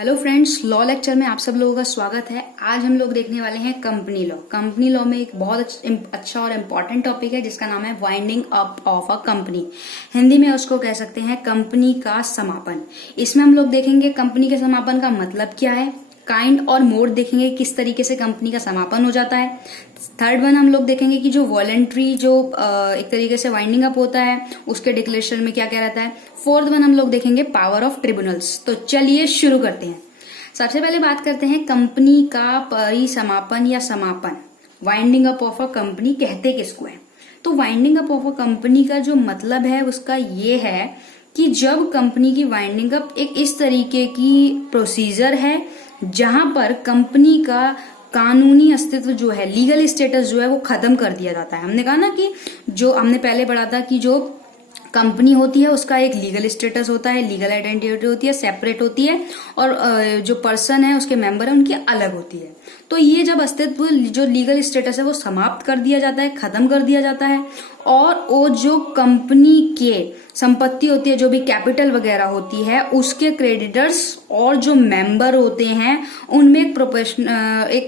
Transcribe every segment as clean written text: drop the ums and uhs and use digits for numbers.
Hello friends, law lecture में आप सब लोगों का स्वागत है। आज हम लोग देखने वाले हैं कंपनी लॉ। कंपनी लॉ में एक बहुत अच्छा और इम्पोर्टेंट टॉपिक है जिसका नाम है winding up of a company. Hindi में उसको कह सकते हैं कंपनी का समापन। इसमें हम लोग देखेंगे कंपनी के समापन का मतलब क्या है, काइंड और मोड देखेंगे किस तरीके से कंपनी का समापन हो जाता है। थर्ड वन हम लोग देखेंगे कि जो वॉलेंट्री जो एक तरीके से वाइंडिंग अप होता है उसके डिक्लेरेशन में क्या क्या रहता है। फोर्थ वन हम लोग देखेंगे पावर ऑफ ट्रिब्यूनल्स। तो चलिए शुरू करते हैं। सबसे पहले बात करते हैं कंपनी का परिसमापन या समापन। Winding up of a company कहते किसको है? तो winding up of a company का जो मतलब है उसका ये है कि जब कंपनी की वाइंडिंग अप एक इस तरीके की प्रोसीजर है जहां पर कंपनी का कानूनी अस्तित्व जो है, लीगल स्टेटस जो है वो खत्म कर दिया जाता है। हमने कहा ना कि जो हमने पहले पढ़ा था कि जो कंपनी होती है उसका एक लीगल स्टेटस होता है, लीगल आइडेंटिटी होती है, सेपरेट होती है, और जो पर्सन है उसके मेंबर है उनकी अलग होती है। तो ये जब अस्तित्व जो लीगल स्टेटस है वो समाप्त कर दिया जाता है, खत्म कर दिया जाता है, और वो जो कंपनी के संपत्ति होती है, जो भी कैपिटल वगैरह होती है, उसके क्रेडिटर्स और जो मेंबर होते हैं उनमें एक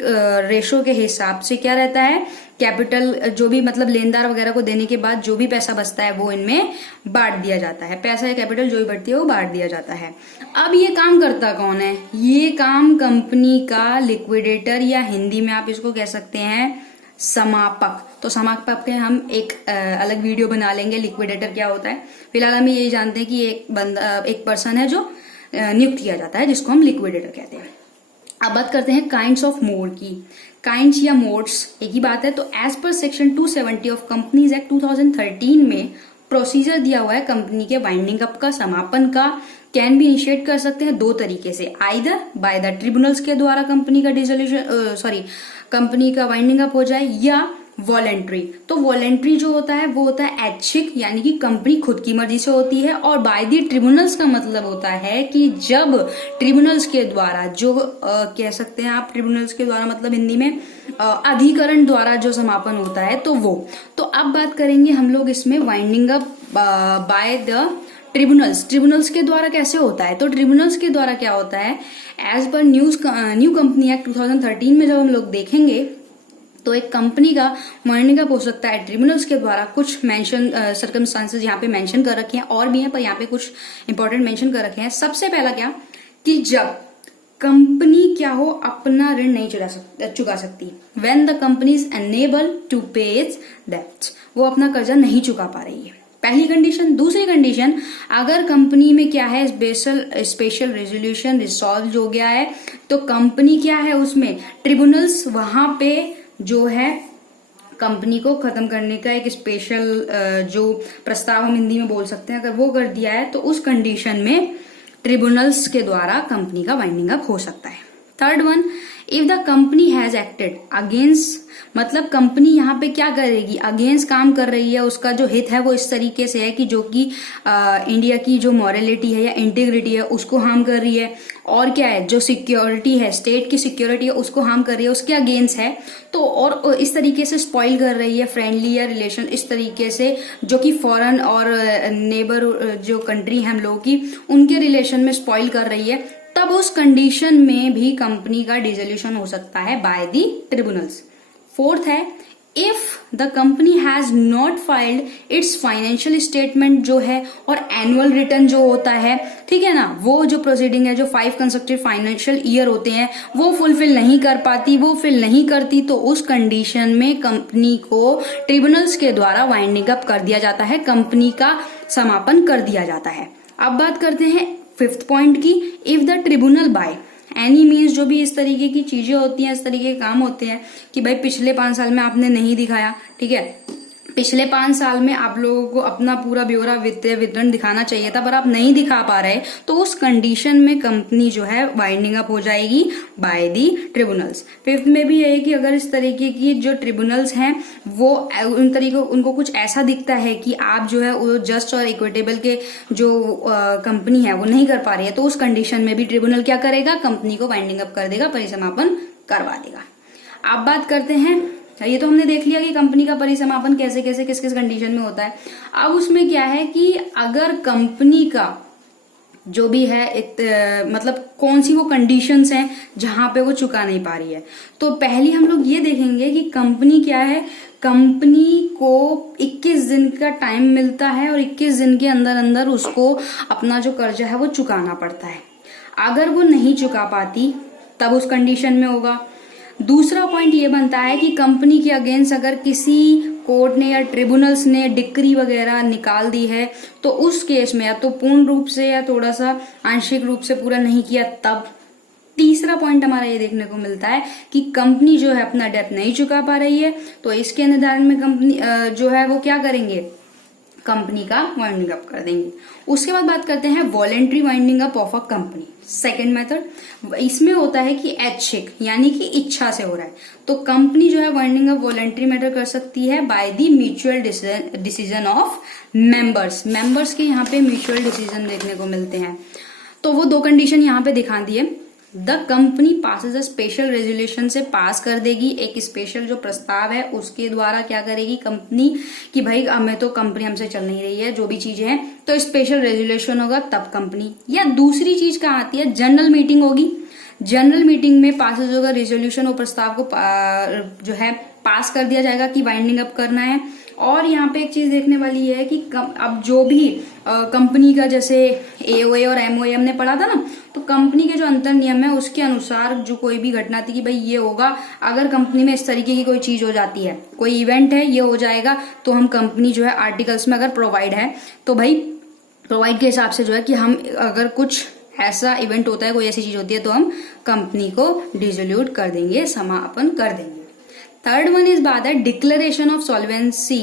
रेशो के हिसाब से क्या रहता है, कैपिटल जो भी मतलब लेनदार वगैरह को देने के बाद जो भी पैसा बचता है वो इनमें बांट दिया जाता है। पैसा या कैपिटल जो भी बढ़ती है वो बांट दिया जाता है। अब ये काम करता कौन है? ये काम कंपनी का लिक्विडेटर या हिंदी में आप इसको कह सकते हैं समापक। तो समापक के हम एक अलग वीडियो बना लेंगे, लिक्विडेटर क्या होता है। फिलहाल हम यही जानते हैं कि एक पर्सन है जो नियुक्त किया जाता है जिसको हम लिक्विडेटर कहते हैं। अब बात करते हैं काइंड्स ऑफ मोड की। काइंड्स या मोड्स एक ही बात है। तो as per section 270 of companies act 2013 में प्रोसीजर दिया हुआ है कंपनी के वाइंडिंग अप का, समापन का। कैन भी इनिशिएट कर सकते हैं दो तरीके से, आइदर बाय द ट्रिब्यूनल्स के द्वारा कंपनी का डिसोल्यूशन कंपनी का वाइंडिंग अप हो जाए, या वॉलेंट्री। तो वॉलेंट्री जो होता है वो होता है ऐच्छिक, यानी कि कंपनी खुद की मर्जी से होती है। और बाय दी ट्रिब्यूनल्स का मतलब होता है कि जब ट्रिब्यूनल्स के द्वारा जो कह सकते हैं आप, ट्रिब्यूनल्स के द्वारा मतलब हिंदी में अधिकरण द्वारा जो समापन होता है तो वो। तो अब बात करेंगे हम लोग इसमें winding up by the tribunals. Tribunals के द्वारा कैसे होता है? तो ट्रिब्यूनल्स के द्वारा क्या होता है, as per new company act 2013 में जब हम लोग देखेंगे तो एक कंपनी का वाइंडिंग अप हो सकता है ट्रिब्यूनल्स के द्वारा। कुछ मेंशन सर्कमस्टांसेस यहाँ पे मेंशन कर रखे हैं, और भी हैं पर यहाँ पे कुछ इंपॉर्टेंट मेंशन कर रखे हैं। सबसे पहला क्या कि जब कंपनी क्या हो, अपना ऋण नहीं चुका सकती। When the company is unable to pay its debts, वो अपना कर्जा नहीं चुका पा रही है, पहली कंडीशन। दूसरी कंडीशन, अगर कंपनी में क्या है, स्पेशल रेजोल्यूशन रिसॉल्व हो गया है, तो कंपनी क्या है उसमें ट्रिब्यूनल्स वहां पे जो है कंपनी को खत्म करने का एक स्पेशल जो प्रस्ताव हम हिंदी में बोल सकते हैं, अगर वो कर दिया है तो उस कंडीशन में ट्रिब्यूनल्स के द्वारा कंपनी का वाइंडिंग अप हो सकता है। Third one, if the company has acted against, मतलब कंपनी यहाँ पे क्या करेगी, अगेंस्ट काम कर रही है, उसका जो हित है वो इस तरीके से है कि जो कि इंडिया की जो मॉरलिटी है या इंटीग्रिटी है उसको हार्म कर रही है, और क्या है जो सिक्योरिटी है, स्टेट की सिक्योरिटी है उसको हार्म कर रही है, उसके अगेंस्ट है। तो और इस तरीके से स्पॉइल कर रही है फ्रेंडली या रिलेशन, इस तरीके से जो कि फॉरेन और नेबर जो कंट्री है हम लोगों की, उनके रिलेशन में स्पॉइल कर रही है, तब उस कंडीशन में भी कंपनी का डिसोल्यूशन हो सकता है बाय दी ट्रिब्यूनल्स। फोर्थ है, if the company has not filed it's financial statement जो है और एनुअल रिटर्न जो होता है, ठीक है ना, वो जो प्रोसीडिंग है, जो 5 कंसेक्यूटिव फाइनेंशियल ईयर होते हैं वो फुलफिल नहीं कर पाती, वो फिल नहीं करती, तो उस कंडीशन में कंपनी को ट्रिब्यूनल्स के द्वारा वाइंडिंग अप कर दिया जाता है, कंपनी का समापन कर दिया जाता है। अब बात करते हैं फिफ्थ पॉइंट की, if the tribunal by any means, जो भी इस तरीके की चीजें होती हैं, इस तरीके के काम होते हैं कि भाई पिछले 5 साल में आपने नहीं दिखाया, ठीक है, पिछले 5 साल में आप लोगों को अपना पूरा ब्यौरा वित्तीय विवरण दिखाना चाहिए था पर आप नहीं दिखा पा रहे, तो उस कंडीशन में कंपनी जो है वाइंडिंग अप हो जाएगी बाय दी ट्रिब्यूनल्स। फिफ्थ में भी है कि अगर इस तरीके की जो ट्रिब्यूनल्स हैं वो उन तरीकों उनको कुछ ऐसा दिखता है कि आप जो है वो जस्ट और इक्विटेबल के जो कंपनी है वो नहीं कर पा रही है, तो उस कंडीशन में भी ट्रिब्यूनल क्या करेगा, कंपनी को वाइंडिंग अप कर देगा, परिसमापन करवा देगा। आप बात करते हैं, ये तो हमने देख लिया कि कंपनी का परिसमापन कैसे कैसे किस किस कंडीशन में होता है। अब उसमें क्या है कि अगर कंपनी का जो भी है मतलब कौन सी वो कंडीशंस हैं जहां पे वो चुका नहीं पा रही है। तो पहले हम लोग ये देखेंगे कि कंपनी क्या है। कंपनी को 21 दिन का टाइम मिलता है और 21 दिन के अंदर अंदर उसको अपना जो कर्जा है वो चुकाना पड़ता है। अगर वो नहीं चुका पाती तब उस कंडीशन में होगा। दूसरा पॉइंट ये बनता है कि कंपनी के अगेंस्ट अगर किसी कोर्ट ने या ट्रिब्यूनल्स ने डिक्री वगैरह निकाल दी है तो उस केस में या तो पूर्ण रूप से या थोड़ा सा आंशिक रूप से पूरा नहीं किया तब। तीसरा पॉइंट हमारा ये देखने को मिलता है कि कंपनी जो है अपना डेट नहीं चुका पा रही है तो इसके निर्धारण में कंपनी जो है वो क्या करेंगे, कंपनी का वाइंडिंग अप कर देंगे। उसके बाद बात करते हैं voluntary winding up of a company. Second method इसमें होता है कि ऐच्छिक यानी कि इच्छा से हो रहा है। तो कंपनी जो है वाइंडिंग अप वॉलेंट्री मैटर कर सकती है by the mutual decision of members के यहाँ पे म्यूचुअल डिसीजन देखने को मिलते हैं। तो वो दो कंडीशन यहाँ पे दिखा दिए। The company passes a special resolution से पास कर देगी, एक स्पेशल जो प्रस्ताव है उसके द्वारा क्या करेगी कंपनी कि भाई हमें तो कंपनी हमसे चल नहीं रही है जो भी चीजें हैं, तो स्पेशल रेजोल्यूशन होगा तब कंपनी। या दूसरी चीज कहाँ आती है, जनरल मीटिंग होगी। जनरल मीटिंग में पासेज होगा रेजोल्यूशन और प्रस्ताव को जो है पास कर दिया जाएगा कि वाइंडिंग अप करना है। और यहाँ पे एक चीज देखने वाली है कि अब जो भी कंपनी का जैसे एओए और एमओए हमने पढ़ा था ना, तो कंपनी के जो अंतर नियम है उसके अनुसार जो कोई भी घटना थी कि भाई ये होगा, अगर कंपनी में इस तरीके की कोई चीज हो जाती है, कोई इवेंट है ये हो जाएगा, तो हम कंपनी जो है आर्टिकल्स में अगर प्रोवाइड है तो भाई प्रोवाइड के हिसाब से जो है कि हम अगर कुछ ऐसा इवेंट होता है, कोई ऐसी चीज होती है, तो हम कंपनी को डिसोल्यूट कर देंगे, समापन कर देंगे। थर्ड वन इज बात है declaration of solvency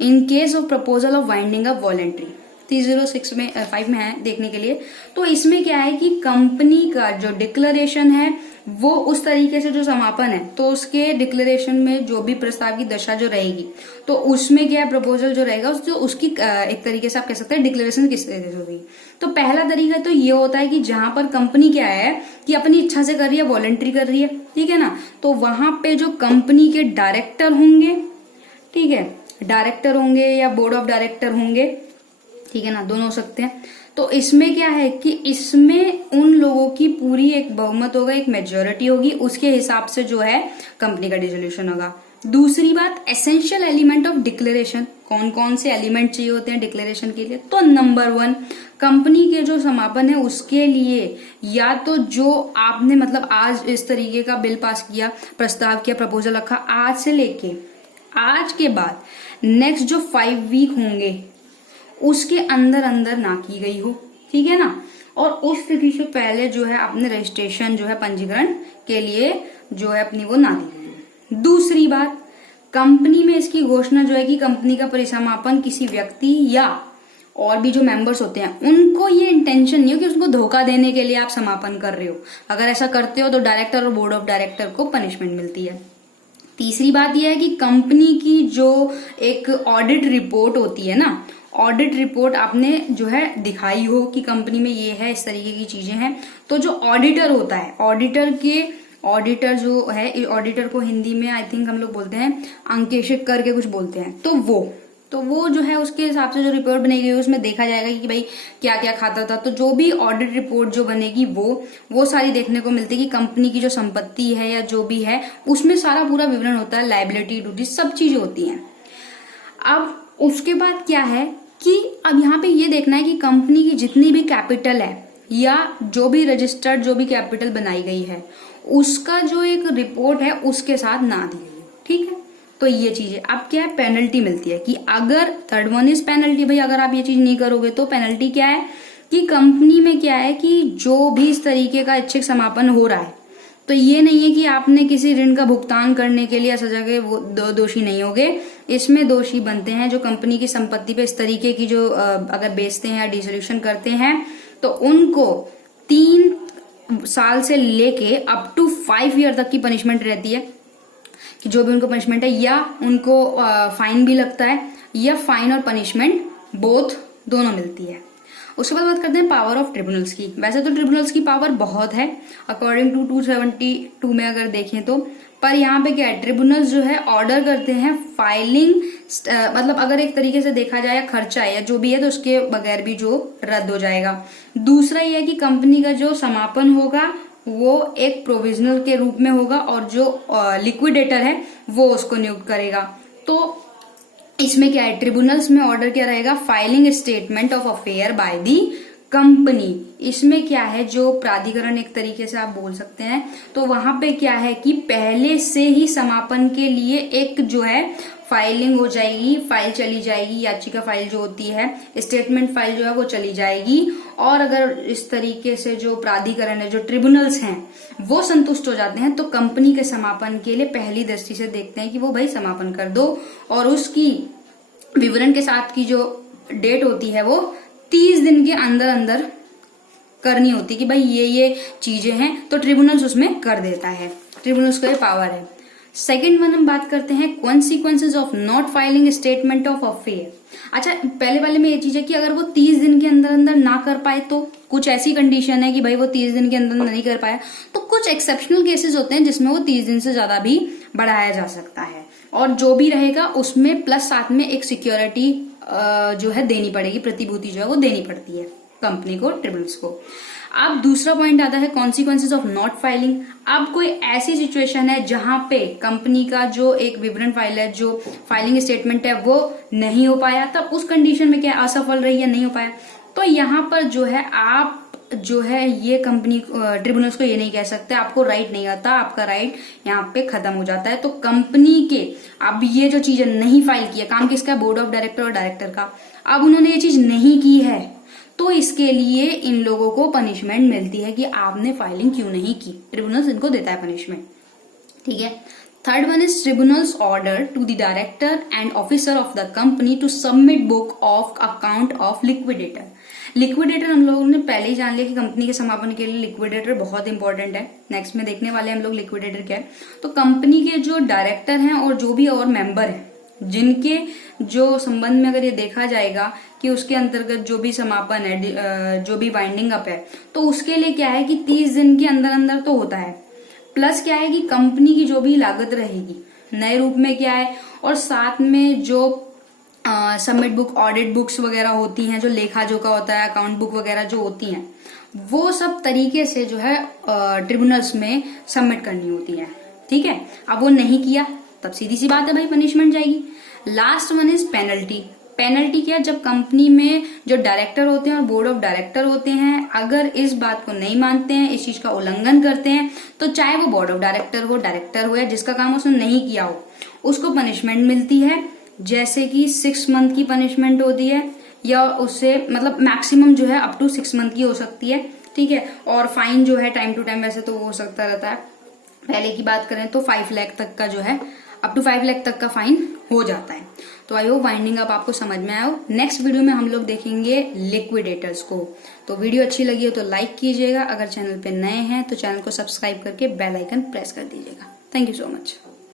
in case of proposal of winding up voluntary. 306 में 5 में है देखने के लिए। तो इसमें क्या है कि कंपनी का जो डिक्लेरेशन है वो उस तरीके से जो समापन है, तो उसके डिक्लेरेशन में जो भी प्रस्ताव की दशा जो रहेगी तो उसमें क्या है प्रपोजल जो रहेगा जो उसकी एक तरीके से आप कह सकते हैं डिक्लेरेशन किस तरीके से होगी। तो पहला तरीका तो ये होता है कि जहां पर कंपनी क्या है कि अपनी इच्छा से कर रही है, वॉलंटरी कर रही है, ठीक है ना, तो वहां पे जो कंपनी के डायरेक्टर होंगे, ठीक है, डायरेक्टर होंगे या बोर्ड ऑफ डायरेक्टर होंगे, ठीक है ना, दोनों हो सकते हैं। तो इसमें क्या है कि इसमें उन लोगों की पूरी एक बहुमत होगा, एक मेजोरिटी होगी, उसके हिसाब से जो है कंपनी का डिसोल्यूशन होगा। दूसरी बात एसेंशियल एलिमेंट ऑफ डिक्लेरेशन, कौन कौन से एलिमेंट चाहिए होते हैं डिक्लेरेशन के लिए। तो नंबर 1 कंपनी के जो समापन है उसके लिए या तो जो आपने मतलब आज इस तरीके का बिल पास किया, प्रस्ताव किया, प्रपोजल रखा, आज से लेके आज के बाद नेक्स्ट जो 5 वीक होंगे उसके अंदर अंदर ना की गई हो, ठीक है ना, और उस तिथि से पहले जो है आपने रजिस्ट्रेशन जो है पंजीकरण के लिए जो है अपनी वो ना दी गई हो। दूसरी बात कंपनी में इसकी घोषणा जो है कि कंपनी का परिसमापन किसी व्यक्ति या और भी जो मेंबर्स होते हैं उनको ये इंटेंशन नहीं हो कि उसको धोखा देने के लिए आप समापन कर रहे हो। अगर ऐसा करते हो तो डायरेक्टर और बोर्ड ऑफ डायरेक्टर को पनिशमेंट मिलती है। तीसरी बात यह है कि कंपनी की जो एक ऑडिट रिपोर्ट होती है ना, ऑडिट रिपोर्ट आपने जो है दिखाई हो कि कंपनी में ये है, इस तरीके की चीजें हैं, तो जो ऑडिटर होता है, ऑडिटर जो है, ऑडिटर को हिंदी में आई थिंक हम लोग बोलते हैं अंकेक्षक करके कुछ बोलते हैं, तो वो जो है उसके हिसाब से जो रिपोर्ट बनेगी उसमें देखा जाएगा कि भाई क्या क्या खाता था। तो जो भी ऑडिट रिपोर्ट जो बनेगी वो सारी देखने को मिलती है कि कंपनी की जो संपत्ति है या जो भी है उसमें सारा पूरा विवरण होता है, लायबिलिटी, ड्यूटी, सब चीजें होती हैं। अब उसके बाद क्या है कि अब यहाँ पे ये देखना है कि कंपनी की जितनी भी कैपिटल है या जो भी रजिस्टर्ड जो भी कैपिटल बनाई गई है उसका जो एक रिपोर्ट है उसके साथ ना दी गई, ठीक है। तो ये चीजें अब क्या है, पेनल्टी मिलती है कि अगर थर्ड वन इज पेनल्टी, भाई अगर आप ये चीज नहीं करोगे तो पेनल्टी क्या है कि कंपनी में क्या है कि जो भी इस तरीके का ऐच्छिक समापन हो रहा है तो ये नहीं है कि आपने किसी ऋण का भुगतान करने के लिए सजा के वो दोषी नहीं होगे। इसमें दोषी बनते हैं जो कंपनी की संपत्ति पे इस तरीके की जो अगर बेचते हैं या डिसोल्यूशन करते हैं तो उनको 3 साल से लेके अप टू 5 ईयर तक की पनिशमेंट रहती है कि जो भी उनको पनिशमेंट है, या उनको फाइन भी लगता है या फाइन और पनिशमेंट बोथ दोनों मिलती है। उसके बाद बात करते हैं पावर ऑफ ट्रिब्यूनल्स की। वैसे तो ट्रिब्यूनल्स की पावर बहुत है अकॉर्डिंग टू 272 में अगर देखें तो, पर यहाँ पे क्या है, ट्रिब्यूनल्स जो है ऑर्डर करते हैं फाइलिंग मतलब अगर एक तरीके से देखा जाए खर्चा है या जो भी है तो उसके बगैर भी जो रद्द हो जाएगा। दूसरा ये है कि कंपनी का जो समापन होगा वो एक प्रोविजनल के रूप में होगा और जो लिक्विडेटर है वो उसको नियुक्त करेगा। तो इसमें क्या है, ट्रिब्यूनल्स में ऑर्डर क्या रहेगा, filing statement of affair by the company. इसमें क्या है, जो प्राधिकरण एक तरीके से आप बोल सकते हैं, तो वहां पे क्या है कि पहले से ही समापन के लिए एक जो है फाइलिंग हो जाएगी, फाइल चली जाएगी, याचिका फाइल जो होती है, स्टेटमेंट फाइल जो है वो चली जाएगी। और अगर इस तरीके से जो प्राधिकरण है, जो ट्रिब्यूनल्स हैं, वो संतुष्ट हो जाते हैं तो कंपनी के समापन के लिए पहली दृष्टि से देखते हैं कि वो भाई समापन कर दो, और उसकी विवरण के साथ की जो डेट होती है वो 30 दिन के अंदर अंदर करनी होती है कि भाई ये चीजें हैं, तो ट्रिब्यूनल्स उसमें कर देता है, ट्रिब्यूनल्स को ये पावर है। सेकेंड वन हम बात करते हैं consequences of not filing statement of affair. अच्छा, पहले वाले में ये चीज है कि अगर वो 30 दिन के अंदर अंदर ना कर पाए तो कुछ ऐसी कंडीशन है कि भाई वो 30 दिन के अंदर अंदर नहीं कर पाया, तो कुछ एक्सेप्शनल केसेस होते हैं जिसमें वो 30 दिन से ज्यादा भी बढ़ाया जा सकता है, और जो भी रहेगा उसमें प्लस साथ में एक सिक्योरिटी जो है देनी पड़ेगी, प्रतिभूति जो है वो देनी पड़ती है कंपनी को, ट्रिब्यूनल्स को। अब दूसरा पॉइंट आता है कॉन्सिक्वेंसेज ऑफ नॉट फाइलिंग। अब कोई ऐसी सिचुएशन है जहां पे कंपनी का जो एक विवरण फाइल है, जो फाइलिंग स्टेटमेंट है, वो नहीं हो पाया, तब उस कंडीशन में क्या असफल रही या नहीं हो पाया, तो यहाँ पर जो है आप जो है ये कंपनी ट्रिब्यूनल्स को ये नहीं कह सकते आपको राइट नहीं आता, आपका राइट यहाँ पे खत्म हो जाता है। तो कंपनी के अब ये जो चीजें नहीं फाइल की है, काम किसका, बोर्ड ऑफ डायरेक्टर और डायरेक्टर का, अब उन्होंने ये चीज नहीं की है तो इसके लिए इन लोगों को पनिशमेंट मिलती है कि आपने फाइलिंग क्यों नहीं की, ट्रिब्यूनल्स इनको देता है पनिशमेंट। ठीक है। Third one is tribunals order to the director and officer of the company to submit book of account of liquidator. Liquidator हम लोगों ने पहले ही जान लिया कि कंपनी के समापन के लिए लिक्विडेटर बहुत इंपॉर्टेंट है। नेक्स्ट में देखने वाले हम लोग लिक्विडेटर क्या है। तो कंपनी के जो डायरेक्टर हैं और जो भी और मेंबर हैं, जिनके जो संबंध में अगर ये देखा जाएगा कि उसके अंतर्गत जो भी समापन है, जो भी वाइंडिंग अप है, तो उसके लिए क्या है कि 30 दिन के अंदर अंदर तो होता है, प्लस क्या है कि कंपनी की जो भी लागत रहेगी नए रूप में क्या है, और साथ में जो सबमिट बुक, ऑडिट बुक्स वगैरह होती हैं, जो लेखा जोखा होता है, अकाउंट बुक वगैरह जो होती हैं, वो सब तरीके से जो है ट्रिब्यूनल्स में सबमिट करनी होती है। ठीक है। अब वो नहीं किया तब सीधी सी बात है भाई पनिशमेंट जाएगी। Last one is penalty. Penalty क्या, जब कंपनी में जो डायरेक्टर होते हैं और बोर्ड ऑफ डायरेक्टर होते हैं, अगर इस बात को नहीं मानते हैं, इस चीज का उल्लंघन करते हैं, तो चाहे वो बोर्ड ऑफ डायरेक्टर हो या जिसका काम उसने नहीं किया हो, उसको पनिशमेंट मिलती है। जैसे कि 6 मंथ की पनिशमेंट होती है, या उससे मतलब मैक्सिमम जो है अप टू 6 मंथ की हो सकती है। ठीक है। और फाइन जो है टाइम टू टाइम वैसे तो वो हो सकता रहता है, पहले की बात करें तो 5 लाख तक का जो है, अप टू 5 लाख तक का फाइन हो जाता है। तो आई होप वाइंडिंग अप आपको समझ में आया हो। नेक्स्ट वीडियो में हम लोग देखेंगे लिक्विडेटर्स को। तो वीडियो अच्छी लगी हो तो लाइक कीजिएगा, अगर चैनल पे नए हैं तो चैनल को सब्सक्राइब करके बेल आइकन प्रेस कर दीजिएगा। Thank you so much.